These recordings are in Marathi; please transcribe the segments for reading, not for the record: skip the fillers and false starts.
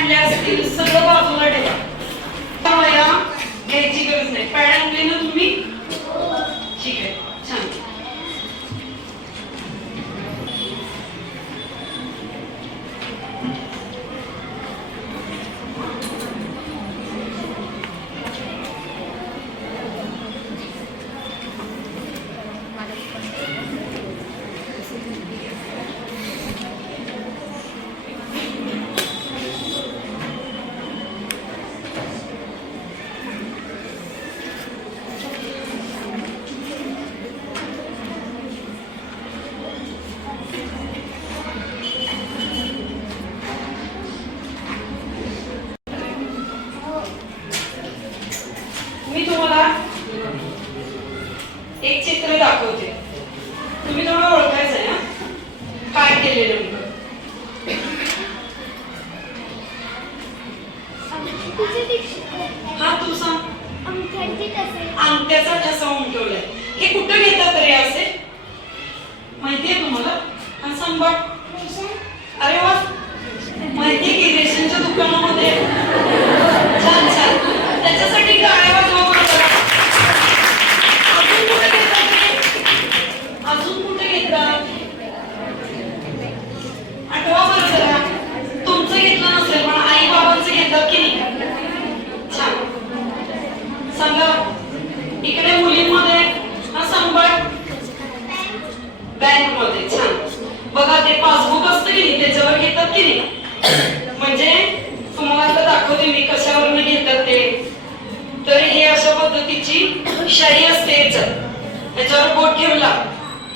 आणल्या असतील सगळं बाजूला ठेवा. वया घ्यायची गरज नाही. पॅड आणले ना तुम्ही? ठीक आहे, छान. मी तुम्हाला एक चित्र दाखवते. तुम्ही थोडं ओळखायचं आहे ना काय केलेलं मी. हा तू सांग. अंगठ्याचा ठसा उमटवलाय. हे कुठं घेतात तरी असे माहितीये तुम्हाला? हा सांग बघ. अरे वा, माहितीये की रेशनच्या दुकानामध्ये. छान छान. त्याच्यासाठी गाड्या वाजवा बरोबर. अजून कुठे घेतात ते? अजून कुठे घेतात? आठवा बरं जरा. तुमचं घेतलं नसेल पण आई बाबांचं घेतात की नाही? छान. सांगा इकडे मुलींमध्ये. हा सांग बघ. बँक मध्ये. छान. बघा ते पासबुक असतं की नाही त्याच्यावर घेतात की नाही? म्हणजे तुम्हाला आता दाखवते मी कशावरून घेतात ते. तर हे अशा पद्धतीची शाई असते याच्यावर बोट ठेवला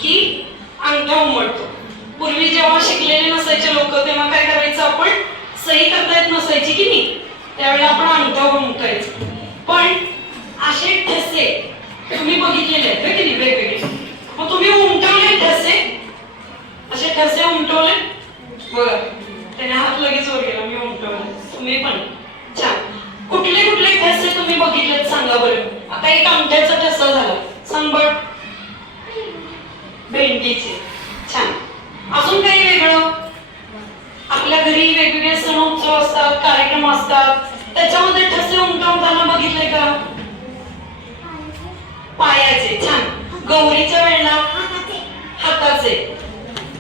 की अंगठा उमटतो. पूर्वी जेव्हा शिकलेले नसायचे लोक तेव्हा काय करायचं आपण? सही करता येत नसायची की नाही, त्यावेळेला आपण अंगठा उमटायचो. पण असे ठसे तुम्ही बघितलेले आहेत की नाही वेगवेगळे. मग तुम्ही उमटवले ठसे? असे ठसे उमटवले बघा. त्याने हात लगेच वर गेला. मी उमटवले. तुम्ही पण. छान. कुठले कुठले ठसे तुम्ही बघितलेत सांगा बरं. आता एक अंगठ्याचा ठसा झाला. सांग बघ. भेंडीचे. छान. अजून काही वेगळं? आपल्या घरी वेगवेगळे सण उत्सव असतात, कार्यक्रम असतात, त्याच्यामध्ये ठसे उमटवताना बघितले का? पायाचे. छान. गौरीच्या वेळेला हाताचे.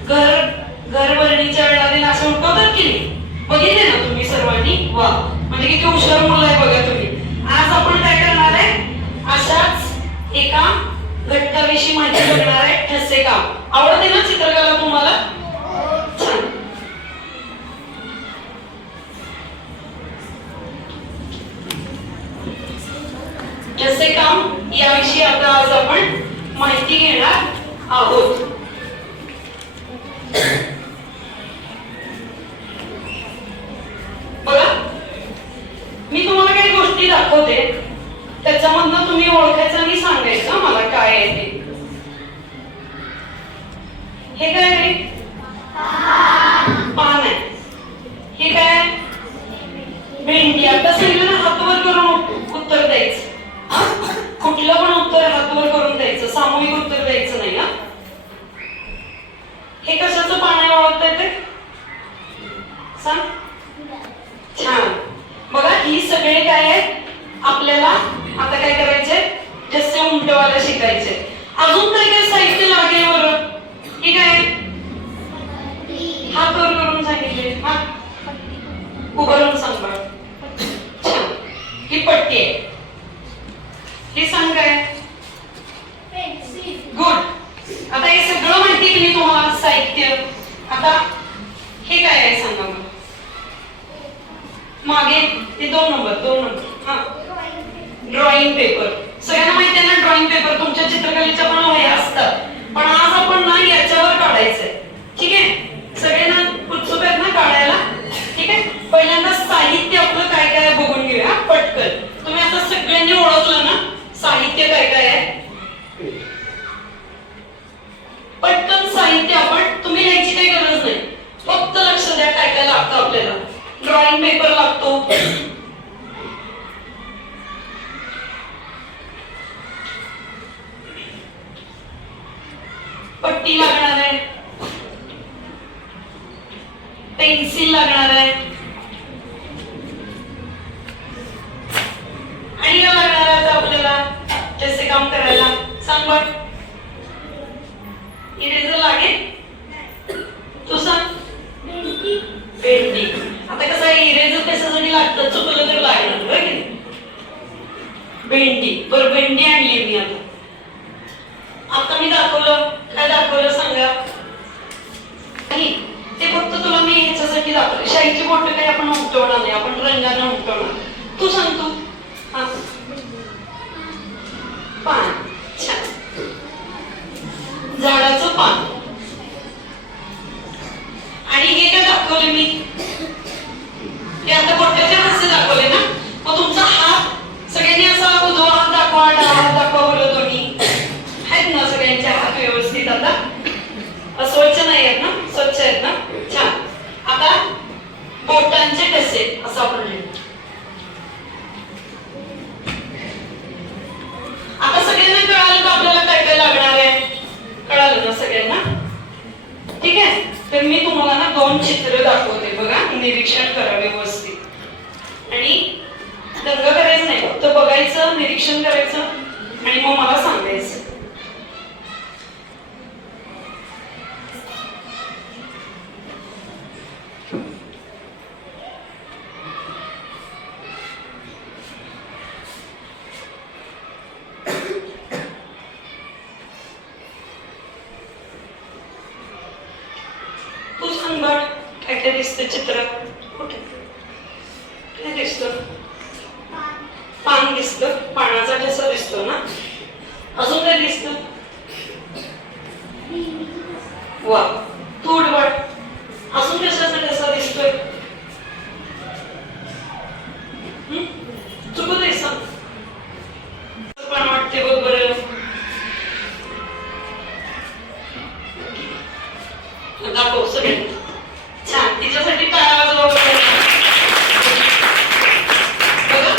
घरभरणीच्या वेळेला ते असे उमटवतात की नाही? बघितले ना तुम्ही सर्वांनी? वा, म्हणजे किती हुशार मुलं आहे बघा तुम्ही. आज आपण काय करणार आहे? अशाच एका घटकाविषयी माहिती बघणार आहे. ठसे काम. आवडते ना चित्रकला तुम्हाला? छान. ठसे काम याविषयी आता आज आपण माहिती घेणार आहोत. बघा मी तुम्हाला काही गोष्टी दाखवते, त्याच्यामधनं तुम्ही ओळखायचं आणि सांगायचं मला काय आहे ते. हे काय आहे? पान आहे. हे काय? भेंडी. आता सांगितलं ना हात वर करून उत्तर द्यायचं. कुठलं पण उत्तर हात वर करून द्यायचं, सामूहिक उत्तर द्यायचं नाही. हा, हे कशाचं पान आहे ओळखता येते? सांग. छान. बघा ही सगळे काय आहेत? आपल्याला आता काय करायचे? ठसे उमटवायला शिकायचे. अजून काय काय साहित्य लागेल बरं? हे काय? हात वर करून सांगितले. हा, उभारून सांग बघ. छान. ही पट्टी आहे. हे सांग काय? गुड. आता हे सगळं माहिती की नाही तुम्हाला साहित्य? आता हे काय आहे सांगा मला. मागे ते 2 नंबर. हा, ड्रॉइंग पेपर. सगळ्यांना माहिती आहे ना ड्रॉइंग पेपर. तुमच्या चित्रकलेच्या पण वह्या असतात, पण आज आपण ना याच्यावर काढायचंय. ठीक आहे? सगळ्यांना उत्सुक आहेत ना काढायला? ठीक आहे. पहिल्यांदा साहित्य आपलं काय काय बघून घेऊया पटकन. तुम्ही आता सगळ्यांनी ओळखलं ना साहित्य काय काय आहे? पटकन साहित्य आपण तुम्ही लिहायची काही गरज नाही, फक्त लक्ष द्या काय काय लागतं आपल्याला. ड्रॉइंग पेपर लागतो. पट्टी लागणार आहे. पेन्सिल लागणार आहे. तर लागेल? तू सांग. भेंडी. आता कसं आहे, इरेजर कशासाठी लागतं, चुकलं तर लागणार बरं की नाही. भेंडी. बरं, भेंडी आणली मी आता मी दाखवलं. काय दाखवलं सांगा. नाही, ते फक्त तुला मी ह्याच्यासाठी दाखवलं. शाईची बोटं काही आपण उमटवणार नाही, आपण रंगाने उमटवणार. तू सांग. तू हा. पान. छान. झाडाचं पान. आणि हे काय दाखवले मी, हे आता बोटाचे हास्य दाखवले ना. मग तुमचा हात सगळ्यांनी असा उजवा हात दाखवा, डावा हात दाखवा बरं. दोन्ही आहेत ना सगळ्यांचे हात व्यवस्थित? आता अस्वच्छ नाही आहेत ना, स्वच्छ आहेत ना. छान. आता बोटांचे ठसे असं आपण लिहू. आता सगळ्यांना कळालं का आपल्याला काय काय लागणार आहे? कळालं ना सगळ्यांना? ठीक आहे. तर मी तुम्हाला ना 2 चित्र दाखवते बघा, निरीक्षण करा व्यवस्थित. आणि दंग करायचं नाही, फक्त बघायचं, निरीक्षण करायचं आणि मग मला सांगायचं. तू सांग बाळ, काय काय दिसतं चित्रात? कुठे काय दिसतं? पान दिसतं, पानाचा ठसा दिसतो ना. अजून काय दिसतं? वा, तू उठ बाळ. अजून कशाचा ठसा दिसतोय? चुकू दे, सांग. पण वाटते बघ बरं. दाखव सगळे. छान. तिच्यासाठी काय आवाज वाजवला बघा.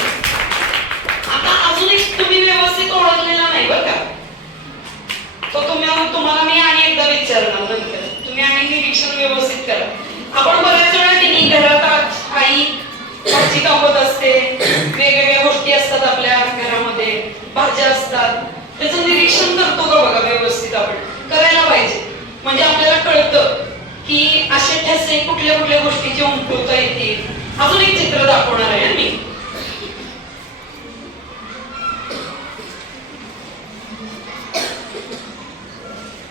आता अजून एक तुम्ही व्यवस्थित ओळखलेला नाही बरं का, तो तुम्हाला मी आणि एकदा विचारणार नंतर. तुम्ही आणि निरीक्षण व्यवस्थित करा. आपण बऱ्याच वेळा की घरात आई भाजी कापत असते, वेगवेगळ्या गोष्टी असतात आपल्या घरामध्ये, भाज्या असतात, त्याचं निरीक्षण करतो का बघा व्यवस्थित. आपण करायला पाहिजे, म्हणजे आपल्याला कळतं की असे ठसे कुठल्या कुठल्या गोष्टीचे उमटवता येतील. अजून एक चित्र दाखवणार आहे मी.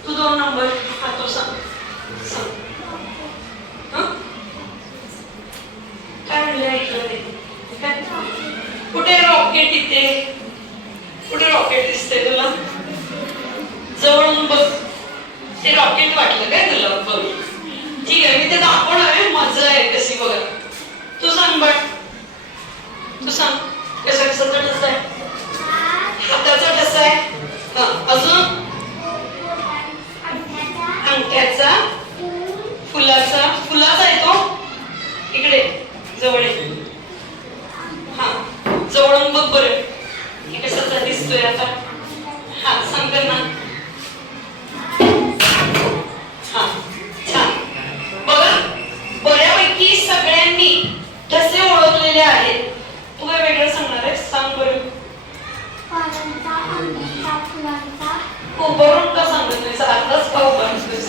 तू 2 नंबर हा तो सांग. काय म्हणले ऐकलं नाही. कुठे रॉकेट? इथे कुठे रॉकेट दिसतंय तुला? जवळून बघ. ते रॉकेट वाटलं काय तुला? बघ. ठीक आहे, मी ते दाखवणार आहे. मजा आहे कशी बघा. तू सांग बाळ. तू सांग कशा कशाचा ठसा आहे? हाताचा ठसा आहे. हा. अजून अंगठ्याचा, फुलाचा. फुलाचा आहे तो. इकडे जवळ. हा, जवळून बघ बरं. हे कशाचा दिसतोय आता? हा, सांग ना. हा, छान. बघा, बऱ्यापैकी सगळ्यांनी ठसे ओळखलेले आहेत. तू काय वेगळं सांगणार आहेस? सांग बरं. उभारून का सांगत नाही? अर्धाच का उभारतोस?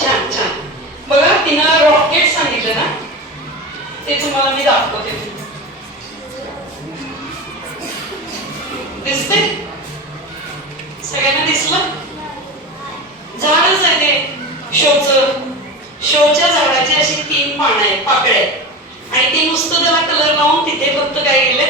छान छान. बघा, तिनं रॉकेट सांगितलं ना, ते तुम्हाला मी दाखवते. दिसते? सगळ्यांना दिसलं? झाडच आहे ते शोचं. शोच्या झाडाची अशी 3 पानं आहेत, पाकळ्या आहेत. आणि ते नुसतं त्याला कलर लावून तिथे फक्त काय केले,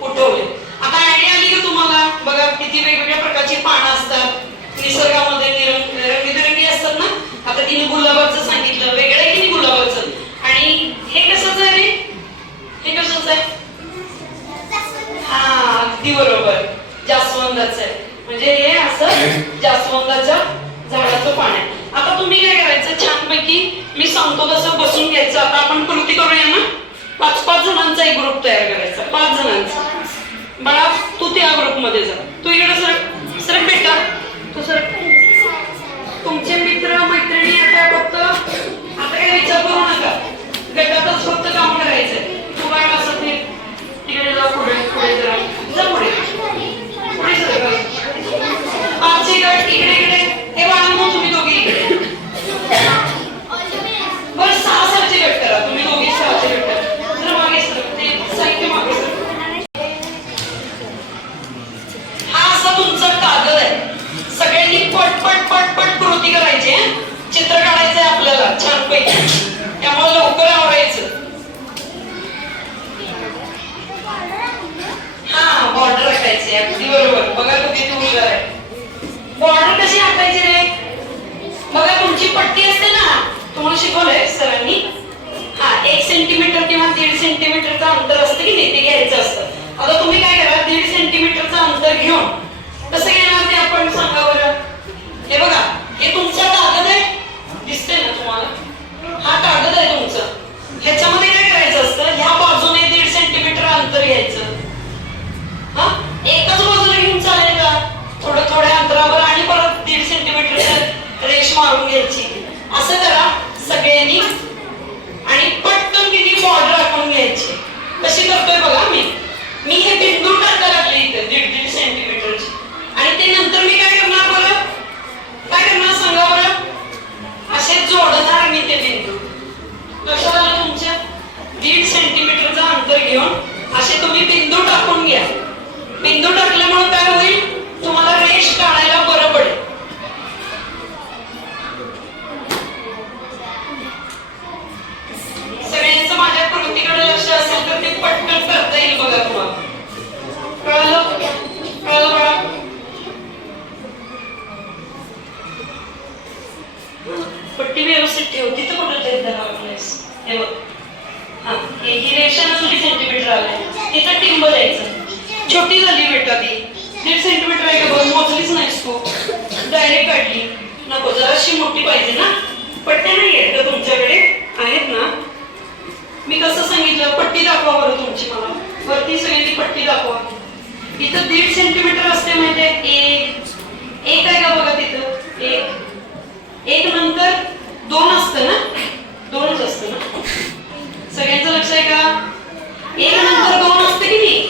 उठवले. आता आयडिया आली का तुम्हाला? बघा किती वेगवेगळ्या प्रकारची पानं असतात निसर्गामध्ये, रंगीबेरंगी असतात ना. आता तिने गुलाबाचं सांगितलं, वेगळं आहे की नाही गुलाबाचं. आणि हे कशाचं आहे रे? हे कशाचं आहे? हा, अगदी बरोबर, जास्वंदाचं आहे. म्हणजे हे असं जास्वंदाच्या झाडाचं पान आहे. आता तुम्ही काय करायचं, छानपैकी मी सांगतो तसं बसून घ्यायचं. आता आपण कृती करूया ना. 5-5 जणांचा एक ग्रुप तयार करायचा. 5 जणांचा. बाळा, तू त्या ग्रुपमध्ये जा. तू इकडे सर बेटा, तू सर. तुमचे मित्र मैत्रिणी आता फक्त आता काय विचार करू नका, गटातच फक्त काम करायचंय. तू बाळ असं फिर, तिकडे किती हुशार आहे. बॉर्डर कशी आखायची रे? बघा तुमची पट्टी असते ना, तुम्हाला शिकवलंय सरांनी. हा 1 सेंटीमीटर किंवा 1.5 सेंटीमीटरचं अंतर असतं की नाही, ते घ्यायचं असतं. आता तुम्ही काय करा, 1.5 सेंटीमीटरचं अंतर घेऊन कसं घेणार ते आपण सांगा बरं. हे बघा, हे तुमचा कागद आहे, दिसते ना तुम्हाला, हा कागद आहे तुमचा. ह्याच्यामध्ये काय करायचं असतं, ह्या बाजूने 1.5 सेंटीमीटर अंतर घ्यायचं. हा एकाच बाजूला घेऊन चालेल का? थोडं थोड्या अंतरावर आणि परत 1.5 सेंटीमीटर रेष मारून घ्यायची. असं करा सगळ्यांनी आणि पटकन किती बॉर्डर आखून घ्यायची. कशी करतोय बघा, मी हे बिंदू टाकायला लागले इथे 1.5 सेंटीमीटरची. आणि ते नंतर मी काय करणार बरं, काय करणार सांगा बरं, असे जोडणार मी ते बिंदू. लक्षात आलं तुमच्या? 1.5 सेंटीमीटरचं अंतर घेऊन असे तुम्ही बिंदू टाकून घ्या. बिंदू टाकल्यामुळे काय होईल, तुम्हाला रेष काढायला बरं पडेल. सगळ्यांचं माझ्या कृतीकडे लक्ष असेल तर ते पटकन करता येईल बघा तुम्हाला. कळलं? कळलं बघा? पट्टी व्यवस्थित ठेव, तिथं कुठं ते धरावलेस. हे बघ, हा ही रेषा 2 सेंटीमीटर आले, तिथं टिंब द्यायचं. छोटी झाली बेटा ती, 1.5 सेंटीमीटर आहे का बघ, मोजलीच नाहीस तू, डायरेक्ट काढली. नको, जराशी मोठी पाहिजे ना. पट्ट्या नाही आहेत का तुमच्याकडे? आहेत ना. मी कसं सांगितलं, पट्टी दाखवा बरं तुमची मला. वरती सगळी पट्टी दाखवा. इथं 1.5 सेंटीमीटर असते माहितीये, एक आहे का बघा तिथं, एक नंतर 2 असतं ना, 2च असतं ना. सगळ्यांचं लक्ष आहे का? 1 नंतर 2 असते की नाही.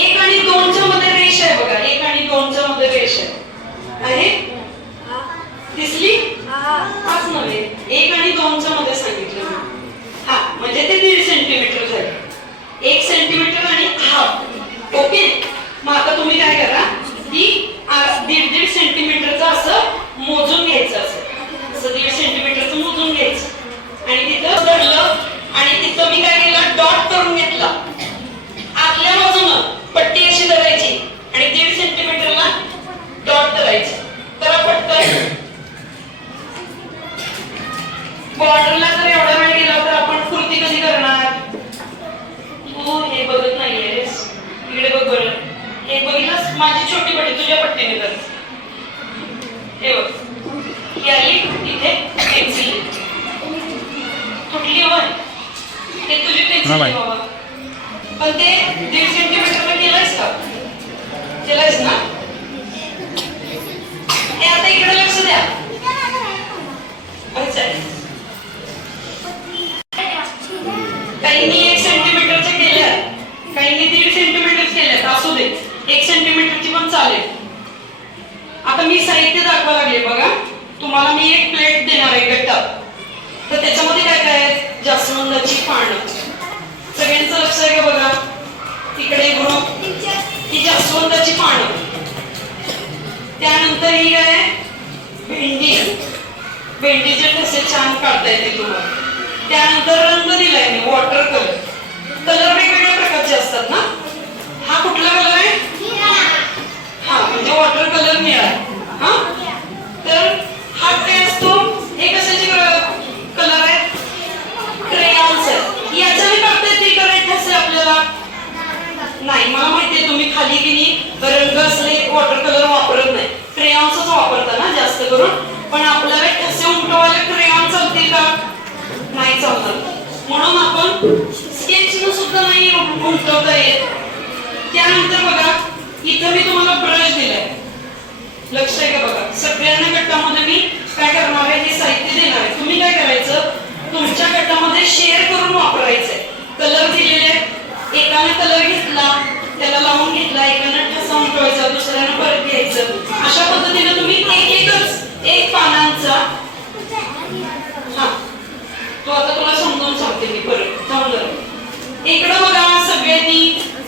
1 आणि 2च्या मध्ये रेष आहे बघा, 1 आणि 2च्या मध्ये रेष आहे. दिसली? हाच नव्हे, 1 आणि 2च्या मध्ये सांगितलं. हा म्हणजे ते 1.5 सेंटीमीटर झाले. 1 सेंटीमीटर आणि हाफ. ओके, मग आता तुम्ही काय करा, की 1.5 सेंटीमीटरचं असं मोजून घ्यायचं. असं 1.5 सेंटीमीटरचं मोजून घ्यायचं आणि तिथं धरलं आणि तिथं मी काय केलं, डॉट करून घेतला. आतल्या बाजूनं पट्टी अशी धरायची आणि 1.5 सेंटीमीटरला डॉट करायचं. तर पटकन बॉर्डरला जर एवढा वेळ गेला तर आपण कृती कशी करणार? तू हे बघत नाहीयेस, इकडे बघ बरं. हे बघितलंस, माझी छोटी पट्टी तुझ्या पट्टीने कर. हे बघ, ही आली इथे पेन्सिल तुटली होय, ते तुझी पेन्सिल बाबा. पण ते 1.5 सेंटीमीटरला केलंयस का? केलंयस ना. हे आता इकडे लक्ष द्या. काहींनी 1 सेंटीमीटरच्या केल्या, काहींनी 1.5 सेंटीमीटर केल्या. असू दे, 1 सेंटीमीटरची पण चालेल. आता मी साहित्य दाखवा लागले बघा. तुम्हाला मी एक प्लेट देणार आहे गट्टा. तर त्याच्यामध्ये काय काय आहे, जास्वंदाची पानं. सगळ्यांचं लक्ष आहे का बघा, तिकडे ग्रुप. ही जास्वंदाची पानं. त्यानंतर ही आहे भेंडी. भेंडीचे ठसे छान काढता येते तुम्हाला. त्यानंतर रंग दिलाय मी, वॉटर कलर. कलर वेगवेगळ्या प्रकारचे असतात ना. हा कुठला कलर आहे? हा म्हणजे वॉटर कलर निळा. हा तर हा काय असतो, हे कशाचे कलर आहे? क्रेयॉन्स आहे. याच्याने काढता येतील का ठसे आपल्याला? नाही, मला माहितीये तुम्ही खाली की नाही रंग असले वॉटर कलर वापरत नाही, क्रेयॉन्सच वापरता ना जास्त करून. पण आपल्याला ठसे उमटवायला क्रेयॉन चालतील का? नाही चालतात. म्हणून आपण स्केचने सुद्धा नाही उमटवता येत. त्यानंतर बघा, इथं मी तुम्हाला ब्रश दिलाय, लक्ष आहे का बघा. सगळ्यांना गटामध्ये मी काय करणार आहे, हे साहित्य देणार आहे. तुम्ही काय करायचं, तुमच्या गटामध्ये शेअर करून वापरायचंय. कलर दिलेले, एकाने कलर घेतला, त्याला लावून घेतला, एकाने ठसा उमटवायचा, दुसऱ्याने परत घ्यायचं. अशा पद्धतीने तुम्ही एक पानांचा. हा तो आता तुला समजावून सांगते मी परत, थांब जरा. इकडं बघा, सगळ्यांनी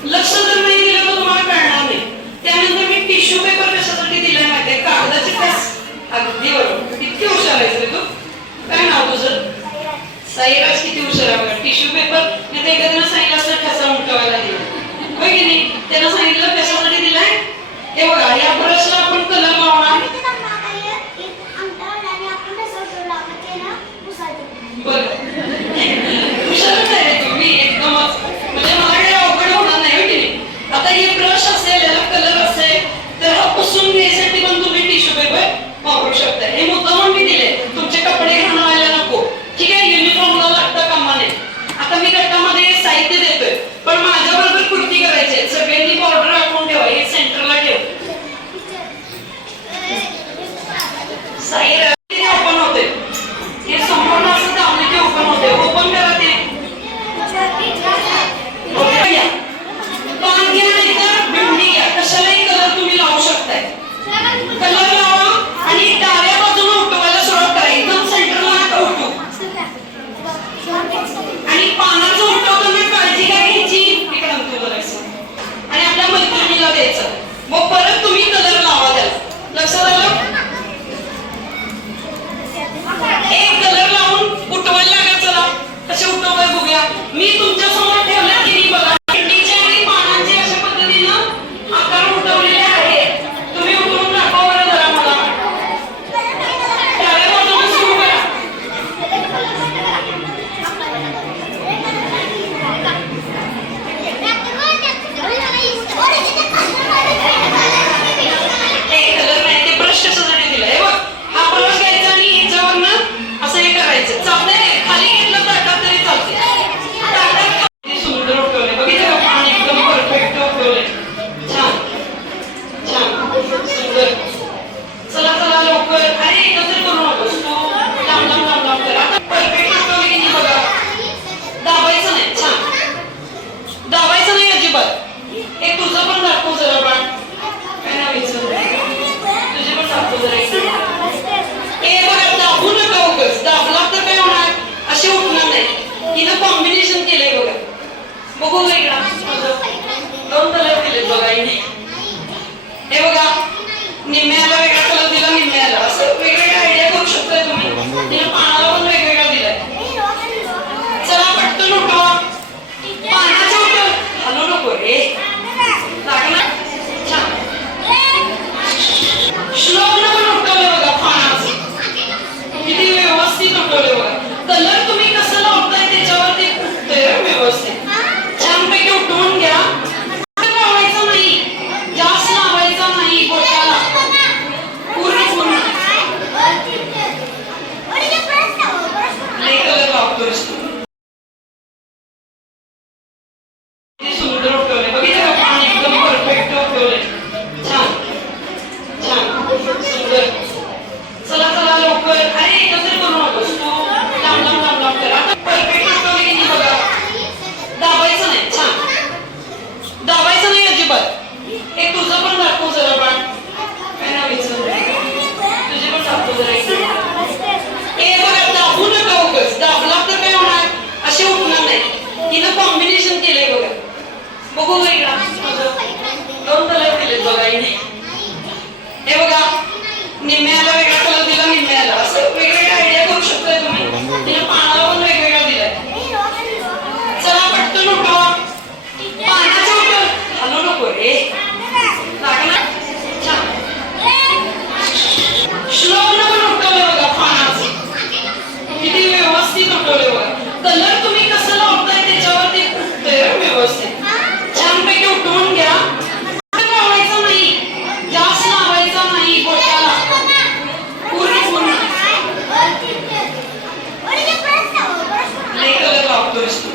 लक्ष जर नाही दिलं तर तुम्हाला कळणार नाही. त्यानंतर मी टिश्यू पेपर कशासाठी दिलाय माहितीये, कागदाचे ठस. अगदी बरोबर, किती हुशार आहेस रे तू. काय नाव तुझं? साईराज. किती हुशार आहे बघा. टिश्यू पेपर मी एखाद्यानं सांगितलं असं ठसा उमटवायला दिला, होय की नाही? त्यानं सांगितलं कशासाठी दिलाय, हे बघा या ब्रशला आपण कलर लावणार. बरं हुशारच आहे तुम्ही एकदमच, म्हणजे मला काही अवघड होणार नाही हो की नाही. आता हे ब्रश असेल, याला कलर असेल, तर हा पुसून घ्यायसाठी पण तुम्ही टिश्यू पेपर वापरू शकता. हे मुद्दामून मी दिले, तुमचे कपडे घाण व्हायला नको. ठीक आहे, युनिफॉर्मला लागतं कामाने. आता मी गटामध्ये साहित्य देतोय, पण माझ्या बरोबर कृती करायची. सगळ्यांनी बॉर्डर राखून ठेवा, हे सेंटरला ठेव. साईड ओपन होते, हे संपूर्ण असं दाबले की ओपन होते. ओपन करा ते. पान घ्या नाही तर भिंडी घ्या, कशालाही कलर तुम्ही लावू शकताय. कलर लावा आणि डाव्या बाजूला उठवायला सुरुवात करा. एकदम सेंटरला नका उठू. आणि पानाचं उठवताना काळजी काय घ्यायची, इकडं बोलायचं आणि आपल्या मैत्रिणीला द्यायचं. मग परत तुम्ही कलर लावा त्याला. लक्षात आलं? एक कलर लावून उठवायला लागा. चला कसे उठवताय बघूया. मी तुमच्या समोर ठेवलं की नाही बघा, भेंडीचे आणि पानांचे अशा पद्धतीनं आकार उठवलेले आहेत. तुम्ही उठवून दाखवा बरं जरा मला. डाव्या बाजूला सुरू करा. कलर नाही, ते ब्रश कशासाठी दिलाय बघ. हा ब्रश घ्यायचा आणि ह्याच्यावरनं असं हे करायचं. चालतंय, खाली घेतलं ताटात तरी चालते. ताटात सुंदर उठवले बघितलं का, पाणी एकदम परफेक्ट उठवले. छान छान सुंदर. चला चला लवकर. अरे एकत्र करू नकोस तू, लांब लांब लांब लांब कर. आता परफेक्ट उठवले की नाही बघा. दाबायचं नाही. छान, दाबायचं नाही अजिबात. हे तुझं पण दाखव जरा बाळ. काय नाव यायचं, तुझे पण दाखव जरा. हे बघा, दाबू नका उगाच. दाबला तर काय होणार, असे उठणार नाही. हिनं कॉम्बिनेशन केलंय बघा. बघू वेगळा, दोन कलर दिलेत बघा हिने. हे बघा, निम्म्याला वेगळा कलर दिला, निम्म्याला. असं वेगवेगळ्या आयडिया करू शकताय तुम्ही. तिने पानाला पण वेगवेगळा दिलाय. चला पटकन उठवा. पानाचं उठव, हलू नको रे, लागणार. छान, श्लोकनं पण उठवलं बघा पानाचं. किती व्यवस्थित उठवले बघा. कलर तुम्ही कसं लावताय त्याच्यावरती उठतंय व्यवस्थित. छानपैकी उठवून घ्या. लावायचं नाही, जास्त लावायचं नाही बोटाला. पूर्ण पूर्ण कलर लावतोयस तू. सुंदर उठवले बघितलं का, पाणी एकदम परफेक्ट उठवले. छान छान सुंदर. चला चला लवकर. अरे एकत्र करू नकोस तू, लांब लांब लांब लांब कर. आता परफेक्ट उठवले की नाही बघा. दाबायचं नाही. छान, दाबायचं नाही अजिबात. हे तुझं पण दाखव जरा बाळ. काय नाव यायचं, तुझे पण दाखव जरा. हे बघा, दाबू नका उगाच. दाबला तर काय होणार, असे उठणार नाही. हिनं कॉम्बिनेशन केलंय बघा. बघू वेगळा, दोन कलर दिलेत बघा हिने. हे बघा, निम्म्याला वेगळा कलर दिला, निम्म्याला. असं वेगवेगळ्या आयडिया करू शकताय तुम्ही. तिने पानाला पण वेगवेगळा दिलाय. चला पटकन उठवा. पानाचं उठव, हलू नको रे, लागणार. छान, श्लोकनं पण उठवलं बघा पानाचं. किती व्यवस्थित उठवले बघा. कलर तुम्ही कसं लावताय त्याच्यावरती उठतंय व्यवस्थित. छानपैकी उठवून घ्या. लावायचं नाही, जास्त लावायचं नाही बोटाला. पूर्ण पूर्ण कलर लावतोयस तू.